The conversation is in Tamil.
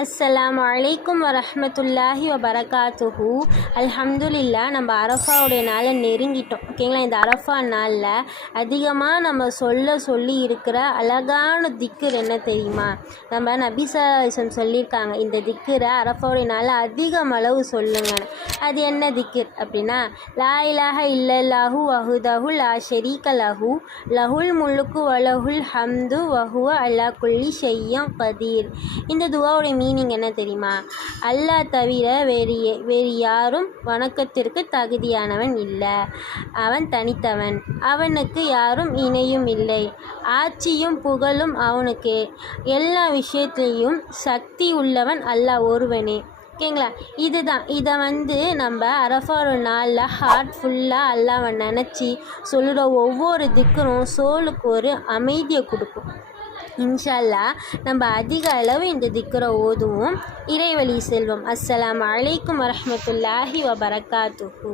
அஸ்ஸலாமு அலைக்கும் வரஹ்மத்துல்லாஹி வபரகாத்துஹு. அல்ஹம்துலில்லா, நம்ம அரஃபாவுடைய நாளை நெருங்கிட்டோம். ஓகேங்களா? இந்த அரஃபா நாளில் அதிகமாக நம்ம சொல்லி இருக்கிற அழகான திக்ர் என்ன தெரியுமா? நம்ம நபி ஸல்லல்லாஹு சொல்லியிருக்காங்க, இந்த திக்ரை அரஃபாவுடைய நாளில் அதிகம் அளவு சொல்லுங்க. அது என்ன திக்ர் அப்படின்னா, லா இலாஹ இல்லல்லாஹு வஹ்தஹு லா ஷரீக லஹு லஹுல் முல்கு வலஹுல் ஹம்து வஹுவ அலா குல்லி ஷைஇன் கதீர். இந்த துவாவுடைய மீனிங் என்ன தெரியுமா? அல்லாஹ் தவிர வேறு யாரும் வணக்கத்திற்கு தகுதியானவன் இல்லை. அவன் தனித்தவன், அவனுக்கு யாரும் இணையும் இல்லை. ஆட்சியும் புகழும் அவனுக்கே. எல்லா விஷயத்திலையும் சக்தி உள்ளவன் அல்லாஹ் ஒருவனே. ஓகேங்களா? இதை நம்ம அரஃபா ஒரு நாளில் ஹார்ட் ஃபுல்லாக அல்லாஹ்வை நினச்சி சொல்கிற ஒவ்வொரு திக்கரும் சோலுக்கு ஒரு அமைதியை கொடுக்கும். இன்ஷா அல்லாஹ் நம்ம அதிக அளவு இந்த திக்ரை ஓதுவோம், இறைவழி செல்வோம். அஸ்ஸலாமு அலைக்கும் வரஹ்மத்துல்லாஹி வபரகாத்துஹு.